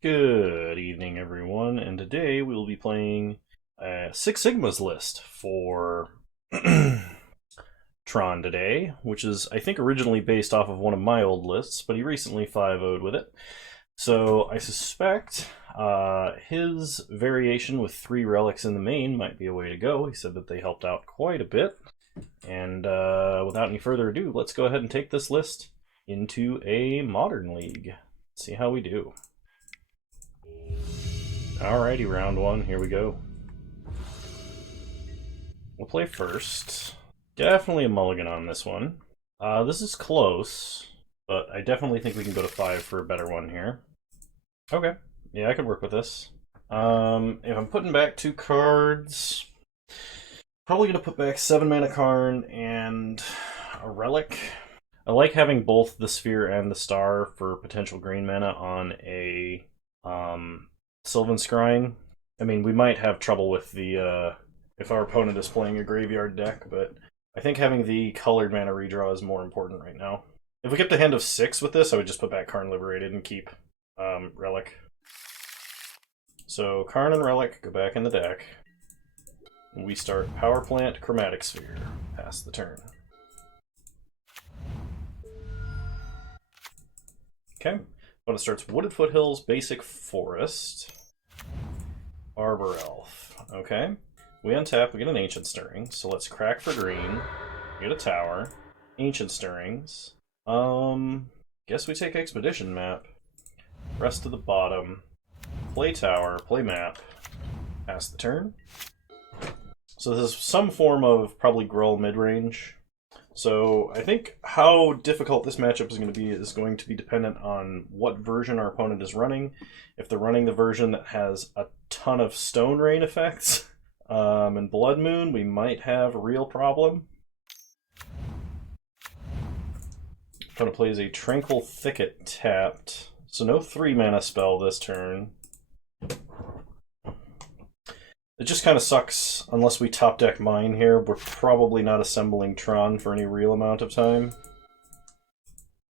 Good evening, everyone, and today we will be playing Six Sigma's list for Tron today, which is, I think, originally based off of one of my old lists, but he recently 5-0'd with it. So I suspect his variation with 3 relics in the main might be a way to go. He said that they helped out quite a bit. And without any further ado, let's go ahead and take this list into a Modern League. See how we do. Alrighty, round 1, here we go. We'll play first. Definitely a mulligan on this one. This is close, but I definitely think we can go to 5 for a better one here. Okay, yeah, I could work with this. If I'm putting back 2 cards, probably going to put back 7 mana Karn and a relic. I like having both the sphere and the star for potential green mana on a Sylvan Scrying. I mean, we might have trouble with the if our opponent is playing a graveyard deck, but I think having the colored mana redraw is more important right now. If we get to hand of 6 with this, I would just put back Karn Liberated and keep Relic. So Karn and Relic go back in the deck. We start Power Plant, Chromatic Sphere. Pass the turn. Okay. Opponent starts Wooded Foothills, Basic Forest, Arbor Elf. Okay. We untap, we get an Ancient Stirring, so let's crack for green. We get a tower. Ancient Stirrings. Guess we take Expedition Map. Rest to the bottom. Play tower, play map. Pass the turn. So this is some form of probably Gruul mid-range. So I think how difficult this matchup is going to be dependent on what version our opponent is running. If they're running the version that has a ton of Stone Rain effects and Blood Moon, we might have a real problem. Opponent plays a Tranquil Thicket tapped, so no 3 mana spell this turn. It just kind of sucks unless we top deck Mine here. We're probably not assembling Tron for any real amount of time.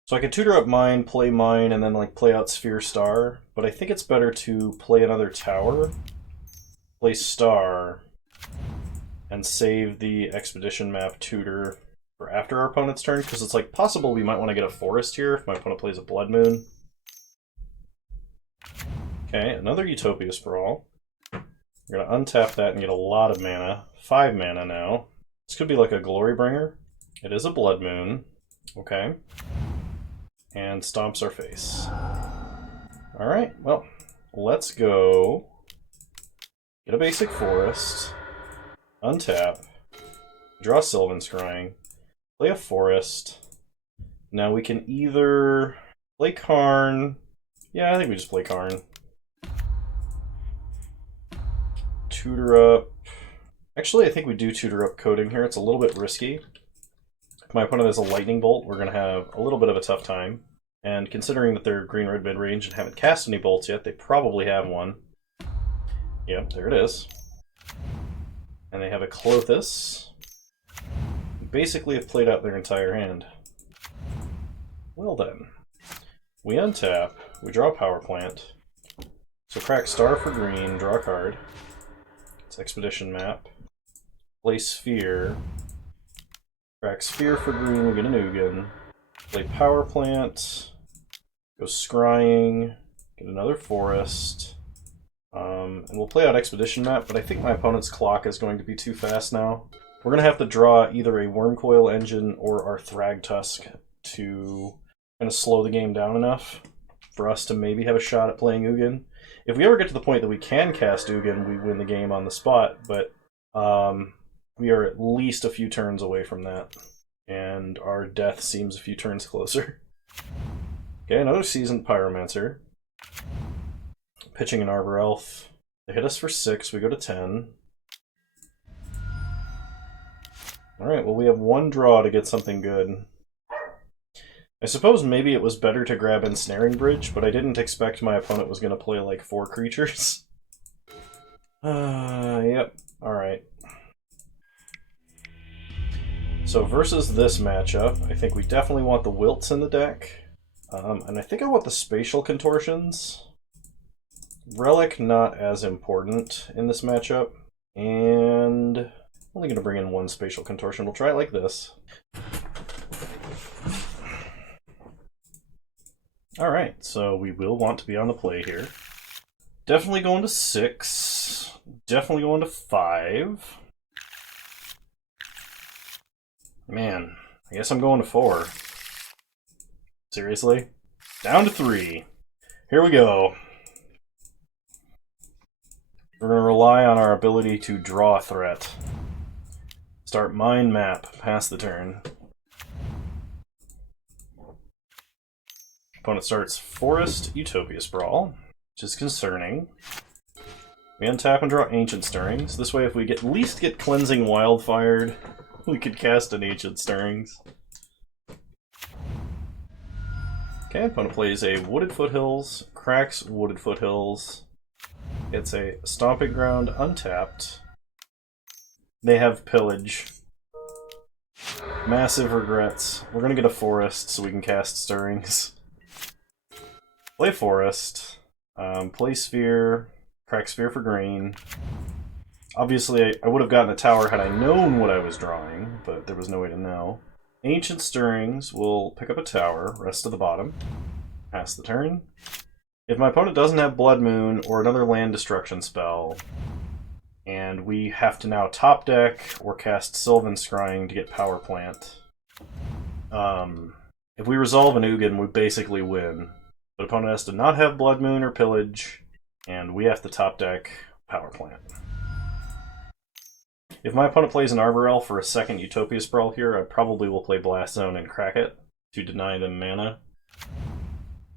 So I could tutor up Mine, and then like play out Sphere Star, but I think it's better to play another tower, play Star, and save the Expedition Map tutor for after our opponent's turn, because it's like possible we might want to get a Forest here if my opponent plays a Blood Moon. Okay, another Utopia Sprawl. We're going to untap that and get a lot of mana. 5 mana now. This could be like a Glorybringer. It is a Blood Moon. Okay. And stomps our face. Alright, well, let's go. Get a basic forest. Untap. Draw Sylvan Scrying. Play a forest. Now we can either play Karn. Yeah, I think we just play Karn. Tutor up. Actually, I think we do tutor up Coding here. It's a little bit risky. If my opponent has a Lightning Bolt, we're going to have a little bit of a tough time. And considering that they're green-red mid-range and haven't cast any bolts yet, they probably have one. Yep, there it is. And they have a Clothis. Basically have played out their entire hand. Well then. We untap, we draw Power Plant. So crack Star for green, draw a card. It's Expedition Map. Play Sphere. Crack Sphere for green, we get an Ugin. Play Power Plant. Go Scrying. Get another Forest. And we'll play out Expedition Map, but I think my opponent's clock is going to be too fast now. We're going to have to draw either a Wormcoil Engine or our Thragtusk to kind of slow the game down enough for us to maybe have a shot at playing Ugin. If we ever get to the point that we can cast Ugin, we win the game on the spot, but we are at least a few turns away from that, and our death seems a few turns closer. Okay, another Seasoned Pyromancer. Pitching an Arbor Elf. They hit us for 6, we go to 10. Alright, well we have 1 draw to get something good. I suppose maybe it was better to grab Ensnaring Bridge, but I didn't expect my opponent was going to play like 4 creatures. Yep, alright. So versus this matchup, I think we definitely want the Wilts in the deck. And I think I want the Spatial Contortions. Relic not as important in this matchup, and only going to bring in one Spatial Contortion. We'll try it like this. Alright, so we will want to be on the play here. Definitely going to 6. Definitely going to 5. Man, I guess I'm going to 4. Seriously? Down to 3. Here we go. We're going to rely on our ability to draw a threat. Start mind map, pass the turn. Opponent starts Forest, Utopia Sprawl, which is concerning. We untap and draw Ancient Stirrings. This way, if we at least get Cleansing Wildfired, we could cast an Ancient Stirrings. Okay, opponent plays a Wooded Foothills, cracks Wooded Foothills. It's a Stomping Ground untapped. They have Pillage. Massive regrets. We're gonna get a Forest so we can cast Stirrings. Play Forest. Play Sphere. Crack Sphere for green. Obviously, I would have gotten a tower had I known what I was drawing, but there was no way to know. Ancient Stirrings will pick up a tower, rest to the bottom. Pass the turn. If my opponent doesn't have Blood Moon or another land destruction spell, and we have to now top deck or cast Sylvan Scrying to get Power Plant. If we resolve an Ugin, we basically win. But opponent has to not have Blood Moon or Pillage, and we have to top deck Power Plant. If my opponent plays an Arbor Elf for a second Utopia Sprawl here, I probably will play Blast Zone and crack it to deny them mana.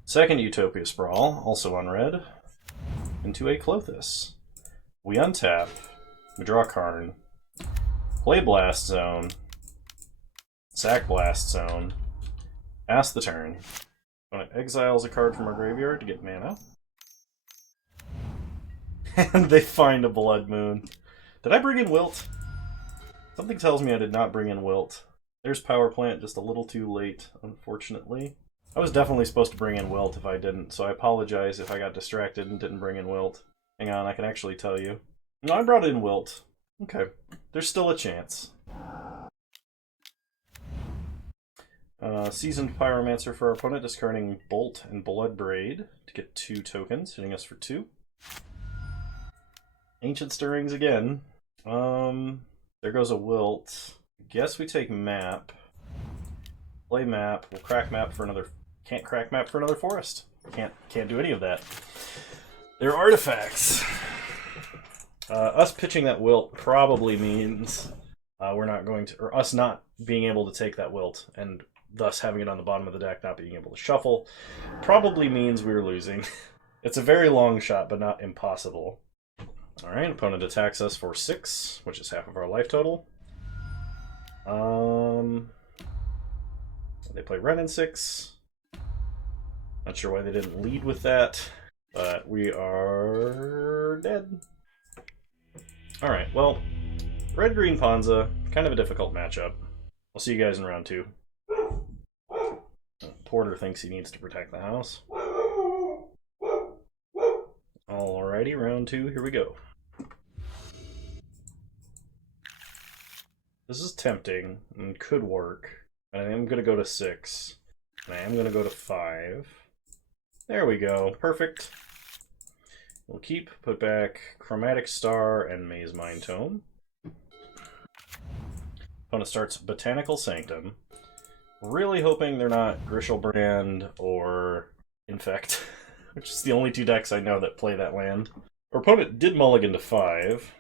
Second Utopia Sprawl, also unread, into a Klothys. We untap, we draw Karn, play Blast Zone, sack Blast Zone, pass the turn. Opponent exiles a card from our graveyard to get mana. And they find a Blood Moon. Did I bring in Wilt? Something tells me I did not bring in Wilt. There's Power Plant just a little too late, unfortunately. I was definitely supposed to bring in Wilt if I didn't, so I apologize if I got distracted and didn't bring in Wilt. Hang on, I can actually tell you. No, I brought in Wilt. Okay. There's still a chance. Seasoned Pyromancer for our opponent, discarding Bolt and Bloodbraid to get 2 tokens, hitting us for 2. Ancient Stirrings again. There goes a Wilt. Guess we take Map. Play Map. We'll crack Map for another... Can't crack Map for another Forest. Can't do any of that. They're artifacts. Us pitching that Wilt probably means we're not going to... Or us not being able to take that Wilt, and thus having it on the bottom of the deck, not being able to shuffle, probably means we're losing. It's a very long shot, but not impossible. Alright, opponent attacks us for 6, which is half of our life total. They play Ren in 6. Not sure why they didn't lead with that, but we are dead. Alright, well, red-green Ponza, kind of a difficult matchup. I'll see you guys in round 2. Porter thinks he needs to protect the house. Alrighty, round 2, here we go. This is tempting and could work. I am going to go to 6. And I am going to go to 5. There we go. Perfect. We'll keep, put back Chromatic Star and Maze Mind Tome. Opponent starts Botanical Sanctum. Really hoping they're not Grishelbrand or Infect, which is the only 2 decks I know that play that land. Our opponent did mulligan to 5.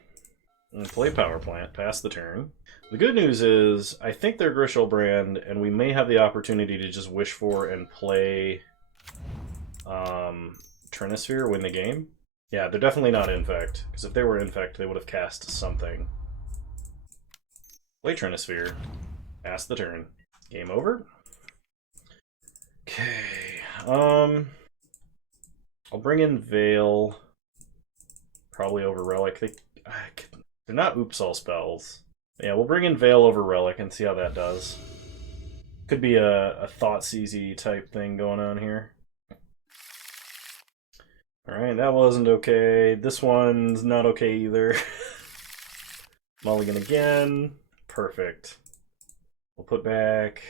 And play Power Plant, pass the turn. The good news is, I think they're Grishelbrand, and we may have the opportunity to just wish for and play Trinisphere, win the game. Yeah, they're definitely not Infect, because if they were Infect, they would have cast something. Play Trinisphere, pass the turn. Game over. Okay, I'll bring in Veil, probably over Relic. They're not Oops All spells. Yeah, we'll bring in Veil over Relic and see how that does. Could be a Thoughtseize type thing going on here. Alright, that wasn't okay. This one's not okay either. Mulligan again. Perfect. We'll put back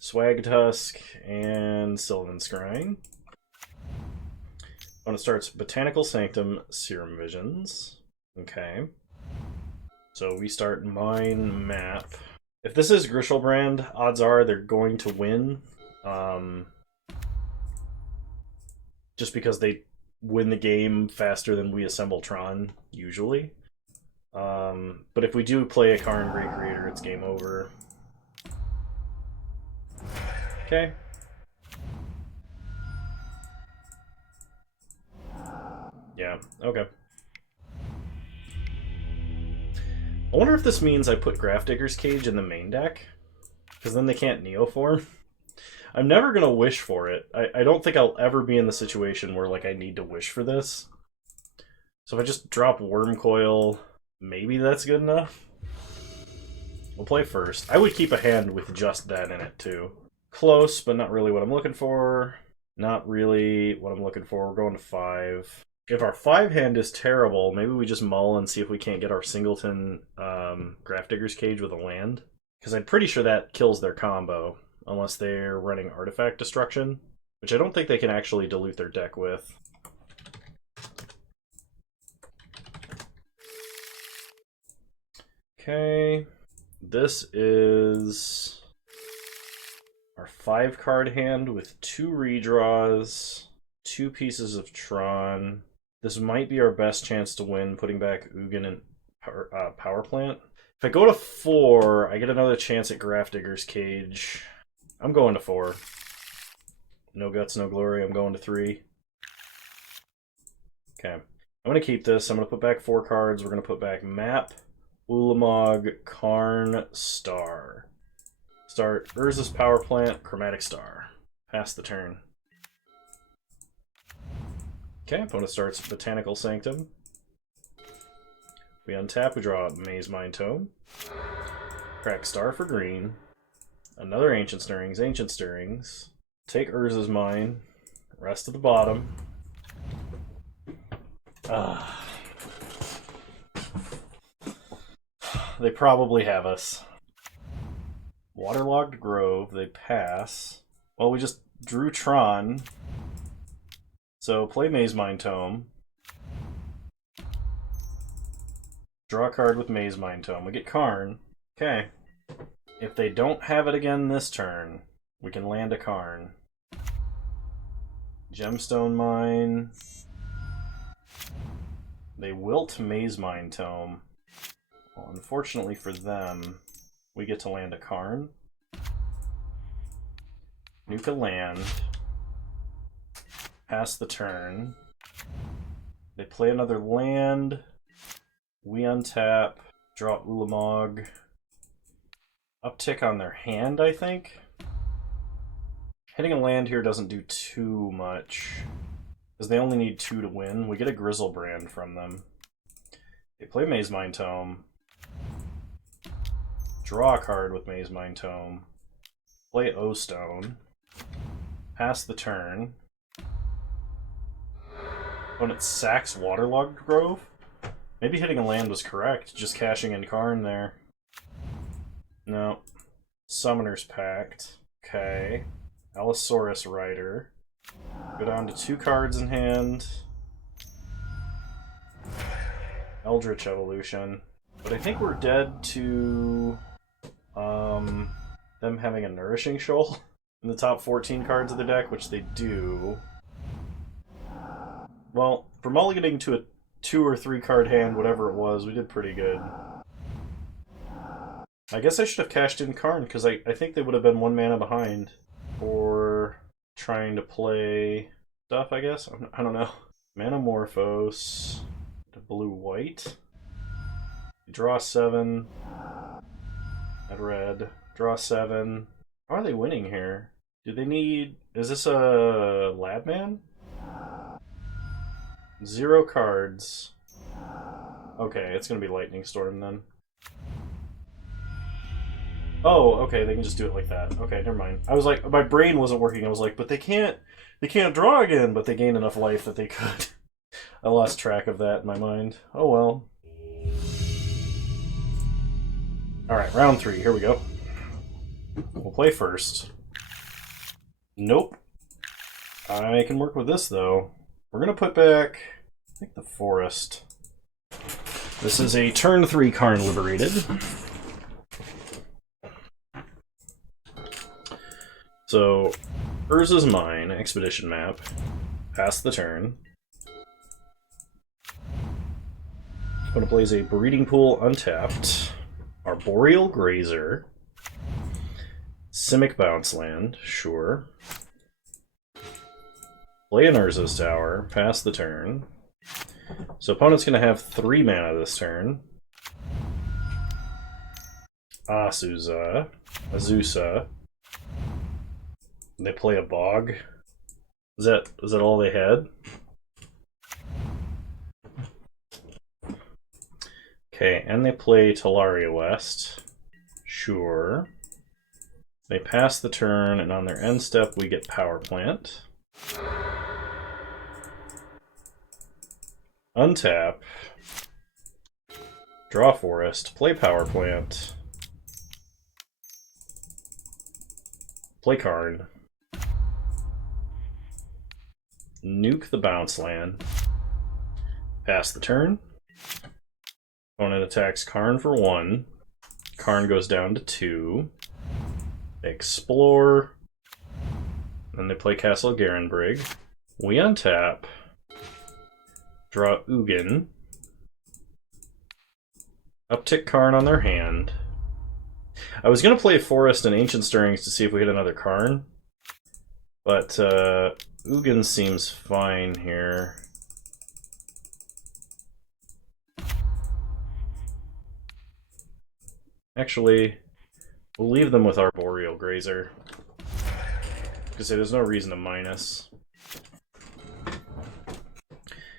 Swag Tusk and Sylvan Scrying. When it starts Botanical Sanctum, Serum Visions. Okay. So we start Mine Map. If this is Grishelbrand, odds are they're going to win. Just because they win the game faster than we assemble Tron, usually. But if we do play a Karn Great Creator, it's game over. Okay. Yeah, okay. I wonder if this means I put Grafdigger's Cage in the main deck, because then they can't Neoform. I'm never going to wish for it. I don't think I'll ever be in the situation where like I need to wish for this. So if I just drop Wormcoil, maybe that's good enough. We'll play first. I would keep a hand with just that in it too. Close, but not really what I'm looking for. Not really what I'm looking for. We're going to 5. If our 5 hand is terrible, maybe we just mull and see if we can't get our Singleton Grafdigger's Cage with a land. Because I'm pretty sure that kills their combo. Unless they're running Artifact Destruction, which I don't think they can actually dilute their deck with. Okay, this is our 5-card hand with 2 redraws, 2 pieces of Tron. This might be our best chance to win, putting back Ugin and Power Plant. If I go to 4, I get another chance at Grafdigger's Cage. I'm going to 4. No guts, no glory. I'm going to 3. Okay. I'm going to keep this. I'm going to put back 4 cards. We're going to put back Map, Ulamog, Karn, Star. Start Urza's Power Plant, Chromatic Star. Pass the turn. Okay, opponent starts Botanical Sanctum. We untap, we draw Maze Mind Tome. Crack Star for green. Another Ancient Stirrings. Take Urza's Mine. Rest of the bottom. They probably have us. Waterlogged Grove, they pass. Well, we just drew Tron. So play Maze Mind Tome. Draw a card with Maze Mind Tome. We get Karn. Okay. If they don't have it again this turn, we can land a Karn. Gemstone Mine. They wilt Maze Mind Tome. Well, unfortunately for them, we get to land a Karn. Nuke a land. Pass the turn. They play another land. We untap. Draw Ulamog. Uptick on their hand, I think. Hitting a land here doesn't do too much, because they only need 2 to win. We get a Griselbrand from them. They play Maze Mind Tome. Draw a card with Maze Mind Tome. Play O-Stone. Pass the turn. Opponent sacks Waterlogged Grove. Maybe hitting a land was correct, just cashing in Karn there. No. Summoner's Pact. Okay. Allosaurus Rider. Go down to 2 cards in hand. Eldritch Evolution. But I think we're dead to them having a Nourishing Shoal in the top 14 cards of the deck, which they do. Well, for mulliganing to a 2 or 3 card hand, whatever it was, we did pretty good. I guess I should have cashed in Karn, because I think they would have been 1 mana behind. Or trying to play stuff, I guess? I don't know. Manamorphose. Blue-white. Draw 7. At red. Draw 7. How are they winning here? Do they need... Is this a Labman? 0 cards. Okay, it's going to be Lightning Storm then. Oh, okay, they can just do it like that. Okay, never mind. I was like, my brain wasn't working. I was like, but they can't draw again, but they gained enough life that they could. I lost track of that in my mind. Oh well. Alright, round 3, here we go. We'll play first. Nope. I can work with this, though. We're going to put back, I think, the Forest. This is a turn 3 Karn Liberated. So, Urza's Mine, Expedition Map. Pass the turn. I'm going to blaze a Breeding Pool untapped. Arboreal Grazer. Simic Bounce Land, sure. Play an Urza's Tower, pass the turn. So opponent's going to have 3 mana this turn. Azusa. They play a Bog. Is that all they had? Okay, and they play Talaria West. Sure. They pass the turn, and on their end step we get Power Plant. Untap. Draw Forest. Play Power Plant. Play Karn. Nuke the Bounce Land. Pass the turn. Opponent attacks Karn for 1. Karn goes down to 2. They explore. Then they play Castle Garenbrig. We untap. Draw Ugin. Uptick Karn on their hand. I was going to play Forest and Ancient Stirrings to see if we hit another Karn. But Ugin seems fine here. Actually, we'll leave them with Arboreal Grazer. Because there's no reason to minus.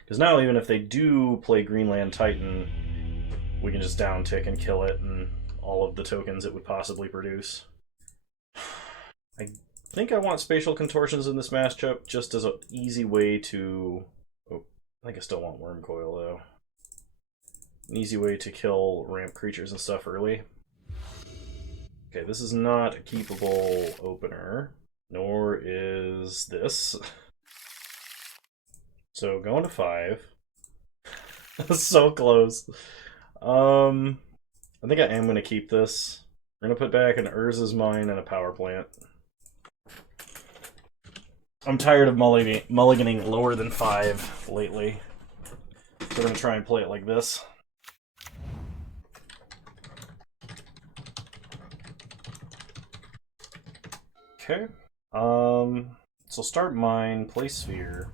Because now even if they do play Greenland Titan, we can just downtick and kill it and all of the tokens it would possibly produce. I think I want Spatial Contortions in this matchup just as an easy way to... Oh, I think I still want Wormcoil though. An easy way to kill ramp creatures and stuff early. Okay, this is not a keepable opener, nor is this. So going to 5. So close. I think I am going to keep this. We're going to put back an Urza's Mine and a Power Plant. I'm tired of mulliganing lower than 5 lately. So we're going to try and play it like this. Okay. So start Mine, play Sphere.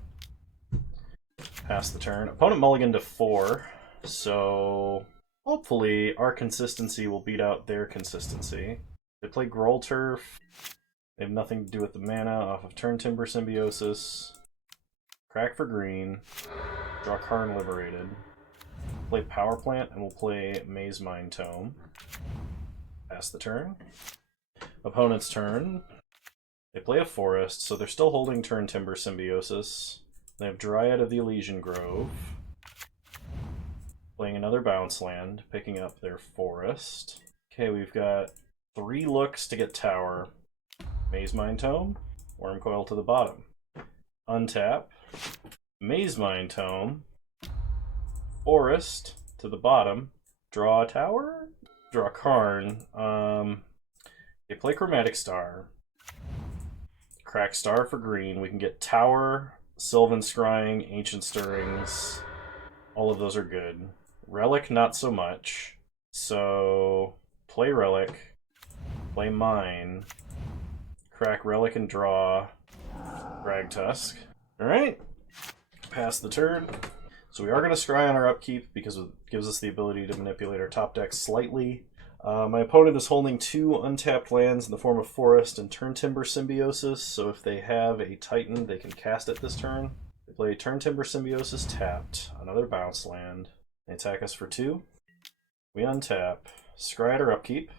Pass the turn. Opponent mulligan to 4. So hopefully our consistency will beat out their consistency. They play Groll Turf. They have nothing to do with the mana off of Turn Timber Symbiosis. Crack for green. Draw Karn Liberated. Play Power Plant, and we'll play Maze Mine Tome. Pass the turn. Opponent's turn. They play a Forest, so they're still holding Turn Timber Symbiosis. They have Dryad of the Elysian Grove. Playing another Bounce Land, picking up their Forest. Okay, we've got 3 looks to get Tower. Maze Mine Tome, Wormcoil to the bottom. Untap, Maze Mine Tome, Forest to the bottom. Draw a Tower, draw Karn. They play Chromatic Star. Crack Star for green. We can get Tower, Sylvan Scrying, Ancient Stirrings. All of those are good. Relic, not so much. So, play Relic, play Mine, crack Relic and draw Drag Tusk. Alright, pass the turn. So we are going to scry on our upkeep because it gives us the ability to manipulate our top deck slightly. My opponent is holding 2 untapped lands in the form of Forest and Turn Timber Symbiosis, so if they have a Titan, they can cast it this turn. They play Turn Timber Symbiosis tapped, another Bounce Land. They attack us for 2. We untap, scry at our upkeep.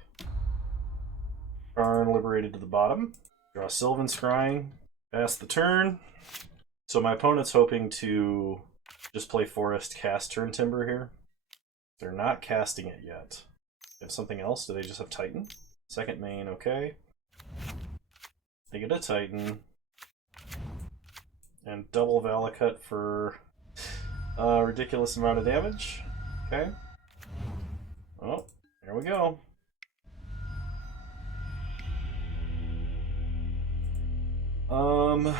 Karn Liberated to the bottom. Draw Sylvan Scrying, pass the turn. So my opponent's hoping to Just play Forest, cast Turn Timber here. They're not casting it yet. They have something else? Do they just have Titan? Second main, okay. They get a Titan. And double Valakut for a ridiculous amount of damage. Okay. Oh, here we go. I'm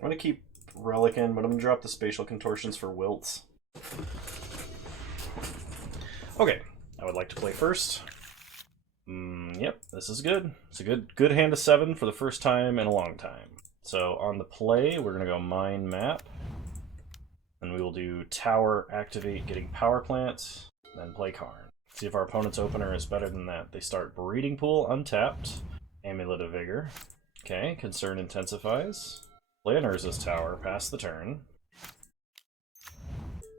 gonna keep Relic in, but I'm gonna drop the Spatial Contortions for Wilts. Okay, I would like to play first. Yep, this is good. It's a good hand of 7 for the first time in a long time. So on the play, we're gonna go Mine Map. And we will do Tower, activate, getting Power Plant, then play Karn. See if our opponent's opener is better than that. They start Breeding Pool, untapped. Amulet of Vigor. Okay, Concern intensifies. Play an Urza's Tower, pass the turn.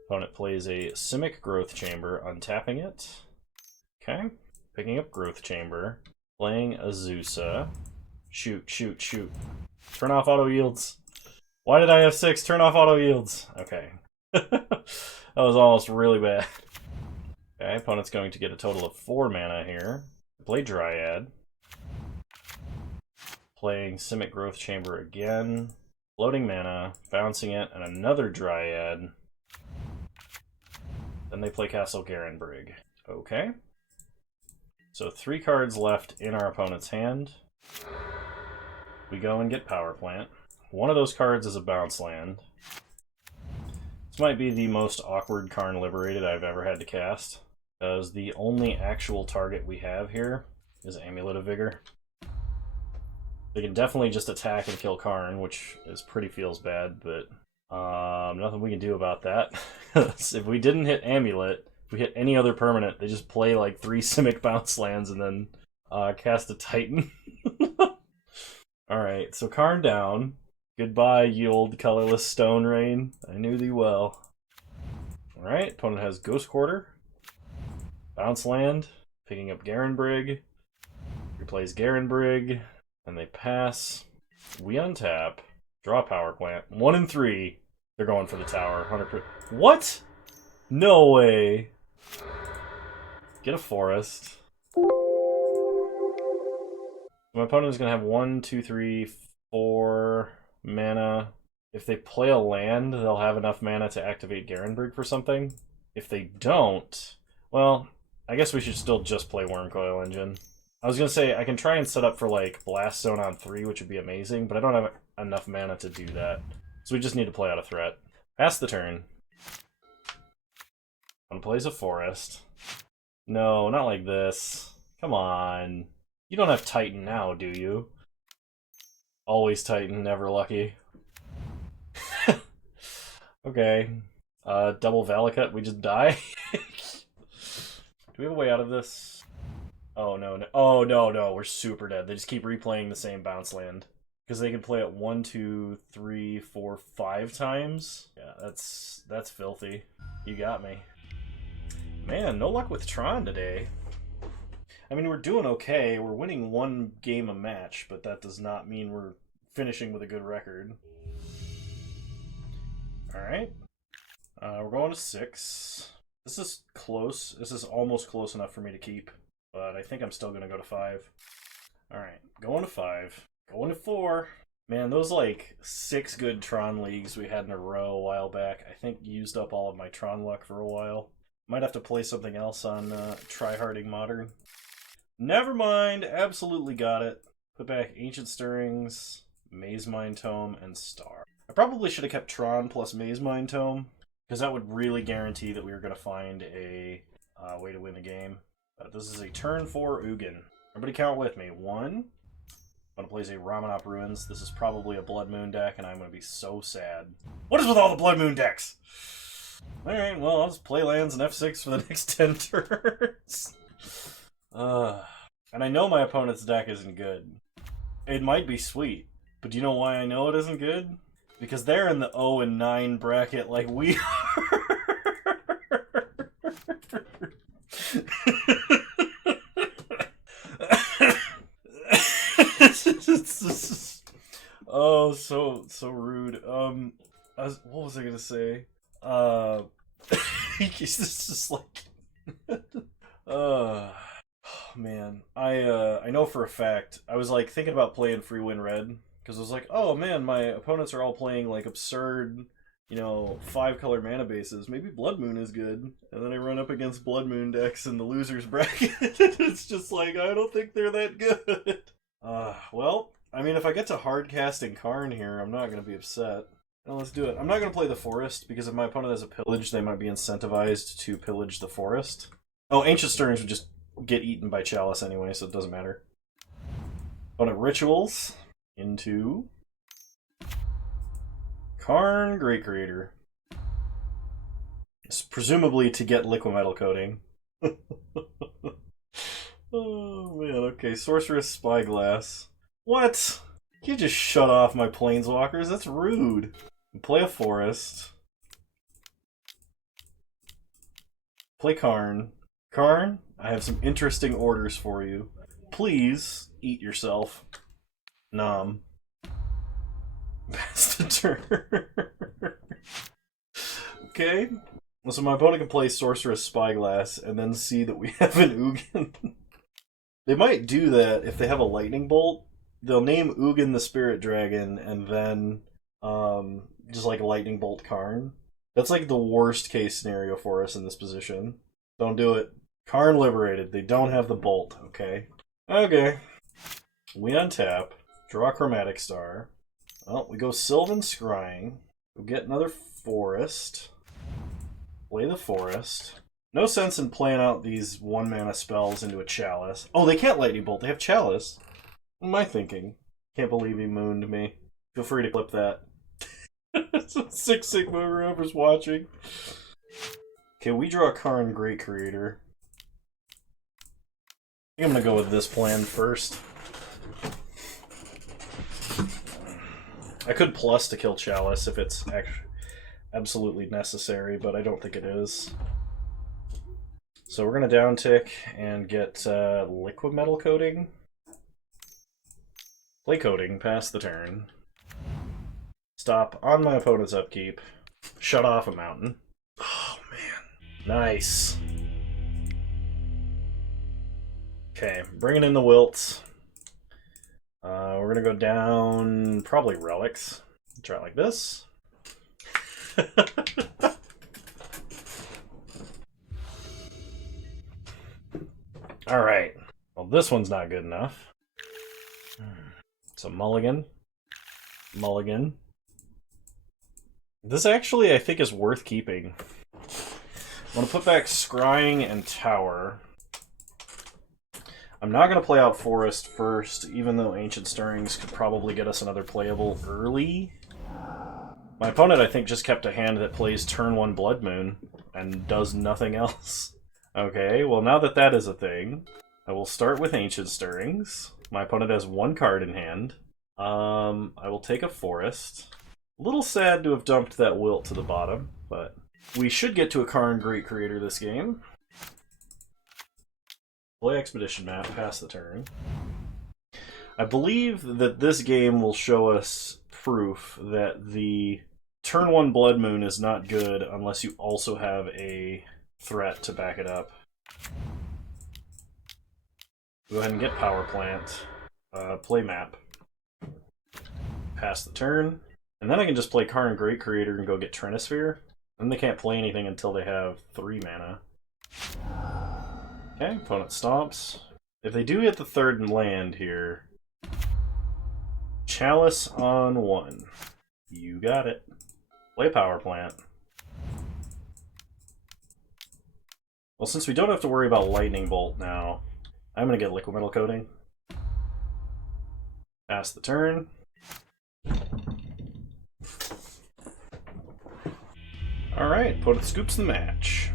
Opponent plays a Simic Growth Chamber, untapping it. Okay, picking up Growth Chamber. Playing Azusa. Shoot, shoot, shoot. Turn off auto yields. Why did I have 6? Turn off auto yields. Okay. That was almost really bad. Okay, opponent's going to get a total of 4 mana here. Play Dryad. Playing Simic Growth Chamber again. Floating mana, bouncing it, and another Dryad. Then they play Castle Garenbrig. Okay. So 3 cards left in our opponent's hand. We go and get Power Plant. One of those cards is a bounce land. This might be the most awkward Karn Liberated I've ever had to cast, because the only actual target we have here is Amulet of Vigor. They can definitely just attack and kill Karn, which feels bad, but nothing we can do about that. If we didn't hit Amulet, if we hit any other permanent, they just play like 3 Simic bounce lands and then cast a Titan. Alright, so Karn down. Goodbye, ye old colorless Stone Rain. I knew thee well. Alright, opponent has Ghost Quarter. Bounce land. Picking up Garenbrig. Replays Garenbrig. And they pass. We untap. Draw Power Plant. 1 and 3. They're going for the tower. 100%. What? No way. Get a Forest. My opponent is going to have 1, 2, 3, 4 mana. If they play a land, they'll have enough mana to activate Garenbrig for something. If they don't, well, I guess we should still just play Wormcoil Engine. I was going to say, I can try and set up for, like, Blast Zone on 3, which would be amazing, but I don't have enough mana to do that. So we just need to play out a threat. Pass the turn. One plays a Forest. No, not like this. Come on. You don't have Titan now, do you? Always Titan, never lucky. Okay. Double Valakut, we just die? Do we have a way out of this? Oh, no. Oh, no, we're super dead. They just keep replaying the same bounce land. Because they can play it 1, 2, 3, 4, 5 times? Yeah, that's filthy. You got me. Man, no luck with Tron today. I mean, we're doing okay. We're winning 1 game a match, but that does not mean we're finishing with a good record. Alright. We're going to 6. This is close. This is almost close enough for me to keep, but I think I'm still going to go to 5. Alright, going to 5. Going to 4. Man, those like 6 good Tron leagues we had in a row a while back, I think used up all of my Tron luck for a while. Might have to play something else on Tryharding Modern. Never mind, absolutely got it. Put back Ancient Stirrings, Maze Mine Tome, and Star. I probably should have kept Tron plus Maze Mine Tome, because that would really guarantee that we were going to find a way to win the game. This is a turn 4 Ugin. Everybody count with me. 1. I'm going to play a Ramanop Ruins. This is probably a Blood Moon deck, and I'm going to be so sad. What is with all the Blood Moon decks? Alright, well, I'll just play lands and F6 for the next 10 turns. And I know my opponent's deck isn't good. It might be sweet, but do you know why I know it isn't good? Because they're in the 0 and 9 bracket like we are. Oh, so rude. what was I gonna say? It's just like, man, I know for a fact. I was like thinking about playing Free Win Red because I was like, oh man, my opponents are all playing like absurd, 5-color mana bases. Maybe Blood Moon is good. And then I run up against Blood Moon decks in the losers bracket. It's just like, I don't think they're that good. Well, I mean, if I get to hard casting Karn here, I'm not gonna be upset. Now let's do it. I'm not going to play the forest, because if my opponent has a pillage, they might be incentivized to pillage the forest. Oh, Ancient Stirrings would just get eaten by Chalice anyway, so it doesn't matter. Opponent Rituals into Karn Great Creator. It's presumably to get Liquimetal Coating. Oh man, okay. Sorceress Spyglass. What? You just shut off my Planeswalkers? That's rude. Play a forest. Play Karn. Karn, I have some interesting orders for you. Please eat yourself. Nom. Pass the turn. Okay. So my opponent can play Sorceress Spyglass and then see that we have an Ugin. They might do that if they have a Lightning Bolt. They'll name Ugin the Spirit Dragon and then just like a Lightning Bolt Karn. That's like the worst case scenario for us in this position. Don't do it. Karn liberated. They don't have the bolt, okay? Okay. We untap. Draw Chromatic Star. Well, we go Sylvan Scrying. We'll get another forest. Play the forest. No sense in playing out these 1-mana spells into a Chalice. Oh, they can't Lightning Bolt. They have Chalice. What am I thinking? Can't believe he mooned me. Feel free to clip that. Six Sigma, whoever's watching. Okay, we draw a Karn Great Creator. I think I'm gonna go with this plan first. I could plus to kill Chalice if it's absolutely necessary, but I don't think it is. So we're gonna downtick and get Liquimetal Coating. Play Coating, pass the turn. Stop on my opponent's upkeep. Shut off a mountain. Oh, man. Nice. Okay, bringing in the Wilts. We're going to go down probably Relics. Try it like this. Alright. Well, this one's not good enough. So mulligan. Mulligan. This actually, I think, is worth keeping. I'm going to put back Scrying and Tower. I'm not going to play out Forest first, even though Ancient Stirrings could probably get us another playable early. My opponent, I think, just kept a hand that plays turn 1 Blood Moon and does nothing else. Okay, well now that that is a thing, I will start with Ancient Stirrings. My opponent has 1 card in hand. I will take a Forest. A little sad to have dumped that Wilt to the bottom, but we should get to a Karn Great Creator this game. Play Expedition Map, pass the turn. I believe that this game will show us proof that the turn 1 Blood Moon is not good unless you also have a threat to back it up. Go ahead and get Power Plant. Play Map. Pass the turn. And then I can just play Karn Great Creator and go get Trinisphere. Then they can't play anything until they have 3 mana. Okay, opponent stomps. If they do hit the 3rd land here, Chalice on 1. You got it. Play Power Plant. Well, since we don't have to worry about Lightning Bolt now, I'm going to get Liquimetal Coating. Pass the turn. Alright, opponent scoops the match.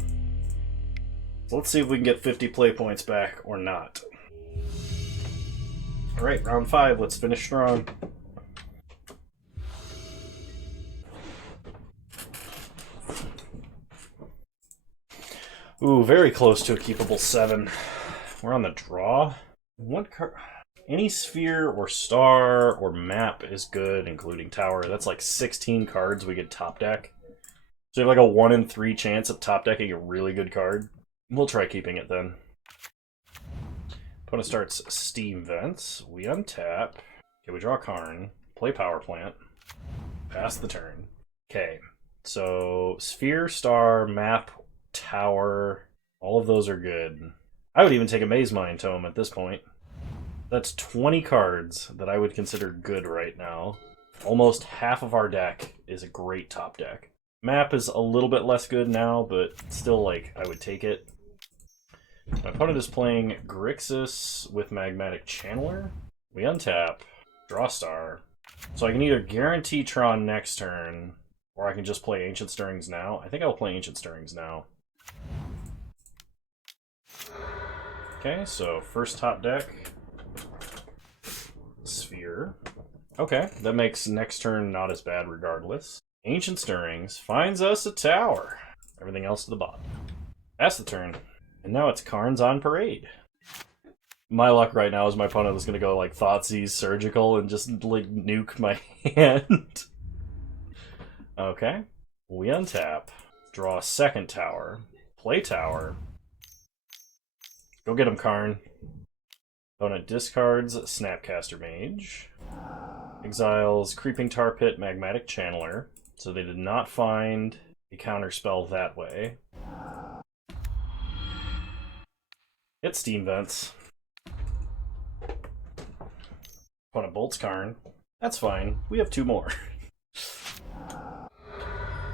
Let's see if we can get 50 play points back or not. Alright, round 5, let's finish strong. Ooh, very close to a keepable 7. We're on the draw. What card? Any sphere or star or map is good, including tower. That's like 16 cards we get top deck. So you have like a 1 in 3 chance of top decking a really good card. We'll try keeping it then. Opponent starts Steam Vents. We untap. Okay, we draw Karn. Play Power Plant. Pass the turn. Okay, so sphere, star, map, tower, all of those are good. I would even take a Maze Mind Tome at this point. That's 20 cards that I would consider good right now. Almost half of our deck is a great top deck. Map is a little bit less good now, but still, like, I would take it. My opponent is playing Grixis with Magmatic Channeler. We untap, draw star. So I can either guarantee Tron next turn, or I can just play Ancient Stirrings now. I think I'll play Ancient Stirrings now. Okay, so first top deck. Sphere. Okay, that makes next turn not as bad regardless. Ancient Stirrings finds us a tower. Everything else to the bottom. That's the turn. And now it's Karn's on Parade. My luck right now is my opponent is going to go like Thoughtseize Surgical and just like nuke my hand. Okay. We untap. Draw a second tower. Play tower. Go get him, Karn. Opponent discards Snapcaster Mage. Exiles Creeping Tar Pit, Magmatic Channeler. So they did not find a counterspell that way. Hit Steam Vents. Opponent bolts Karn. That's fine. We have 2 more.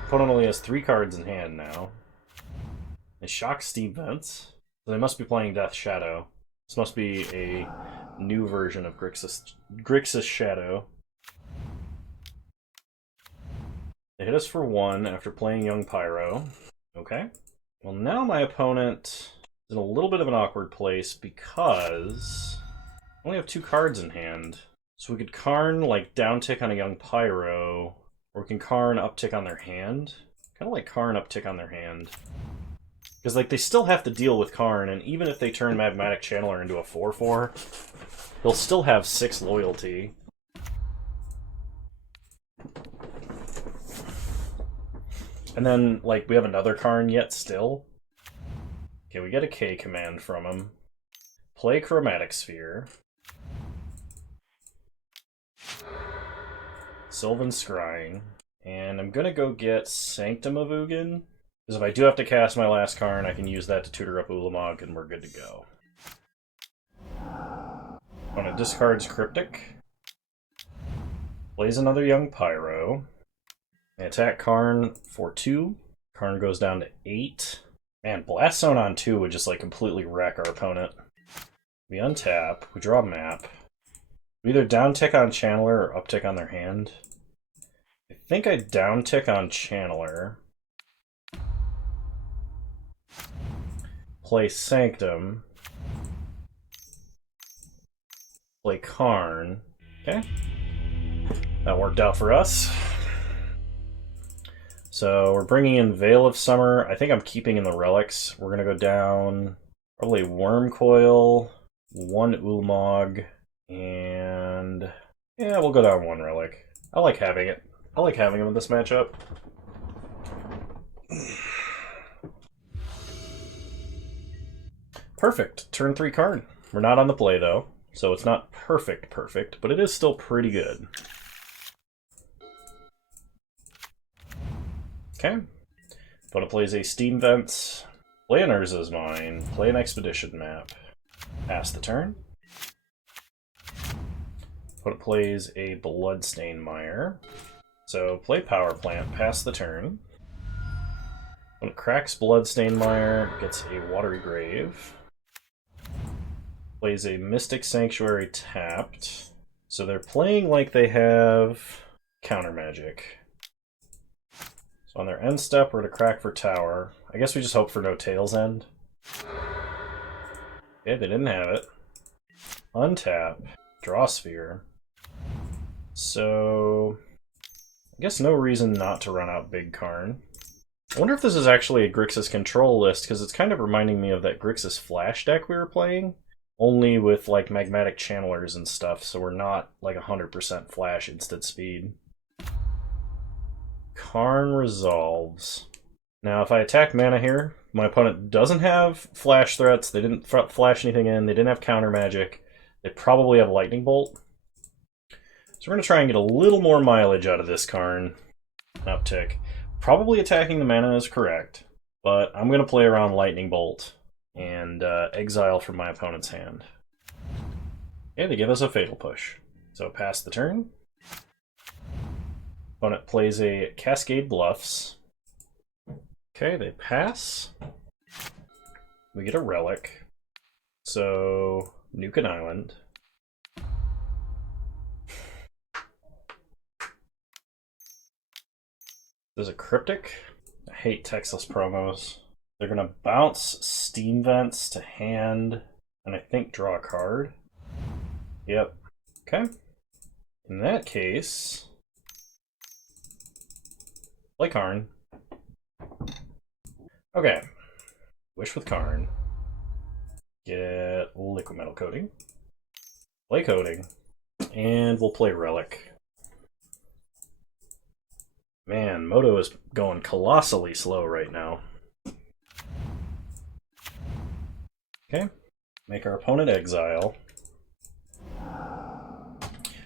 Opponent only has 3 cards in hand now. They shock Steam Vents. So they must be playing Death Shadow. This must be a new version of Grixis Shadow. They hit us for 1 after playing Young Pyro. Okay. Well, now my opponent is in a little bit of an awkward place because I only have 2 cards in hand. So we could Karn, like, downtick on a Young Pyro, or we can Karn uptick on their hand. Kind of like Karn uptick on their hand. Because, like, they still have to deal with Karn, and even if they turn Magmatic Channeler into a 4/4, they'll still have 6 loyalty. And then, like, we have another Karn yet still. Okay, we get a K command from him. Play Chromatic Sphere. Sylvan Scrying. And I'm gonna go get Sanctum of Ugin. Because if I do have to cast my last Karn, I can use that to tutor up Ulamog, and we're good to go. Opponent discards Cryptic. Plays another Young Pyro. I attack Karn for 2. Karn goes down to 8. Man, Blast Zone on 2 would just like completely wreck our opponent. We untap. We draw a map. We either downtick on Channeler or uptick on their hand. I think I downtick on Channeler. Play Sanctum. Play Karn. Okay. That worked out for us. So we're bringing in Veil of Summer. I think I'm keeping in the relics. We're going to go down probably Worm Coil, 1 Ulamog, and yeah, we'll go down 1 relic. I like having it. I like having him in this matchup. Perfect. Turn 3 Karn. We're not on the play though, so it's not perfect, but it is still pretty good. Okay. Opponent plays a Steam Vents, play an Urza's Mine, play an Expedition map, pass the turn. Opponent plays a Bloodstained Mire, so play Power Plant, pass the turn. Opponent cracks Bloodstained Mire, gets a Watery Grave, plays a Mystic Sanctuary tapped, so they're playing like they have Counter Magic. So on their end step, we're to crack for tower. I guess we just hope for no Tail's End. Okay, they didn't have it. Untap. Draw Sphere. So I guess no reason not to run out Big Karn. I wonder if this is actually a Grixis control list, because it's kind of reminding me of that Grixis Flash deck we were playing. only with like magmatic channelers and stuff, so we're not like 100% flash instant speed. Karn resolves. Now if I attack mana here, my opponent doesn't have flash threats, they didn't flash anything in, they didn't have counter magic, they probably have lightning bolt. So we're going to try and get a little more mileage out of this Karn. Uptick. Probably attacking the mana is correct, but I'm going to play around lightning bolt and exile from my opponent's hand. Okay, they give us a fatal push. So pass the turn. Opponent plays a Cascade Bluffs. Okay, they pass. We get a relic. So, nuke an island. There's a Cryptic. I hate textless promos. They're going to bounce Steam Vents to hand, and I think draw a card. Yep. Okay. In that case, play Karn. Okay. Wish with Karn. Get Liquid Metal Coating. Play Coating. And we'll play Relic. Man, Moto is going colossally slow right now. Okay, make our opponent exile.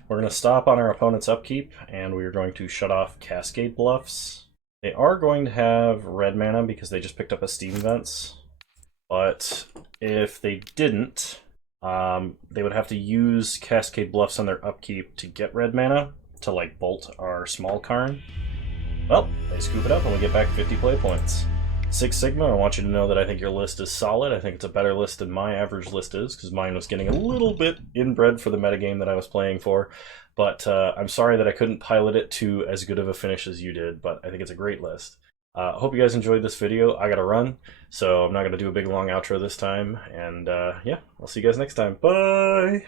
We're going to stop on our opponent's upkeep, and we are going to shut off Cascade Bluffs. They are going to have red mana because they just picked up a Steam Vents, but if they didn't, they would have to use Cascade Bluffs on their upkeep to get red mana to like bolt our small Karn. Well, they scoop it up and we get back 50 play points. Six Sigma, I want you to know that I think your list is solid. I think it's a better list than my average list is, because mine was getting a little bit inbred for the metagame that I was playing for. But I'm sorry that I couldn't pilot it to as good of a finish as you did, but I think it's a great list. Hope you guys enjoyed this video. I gotta run, so I'm not gonna do a big long outro this time. And yeah, I'll see you guys next time. Bye!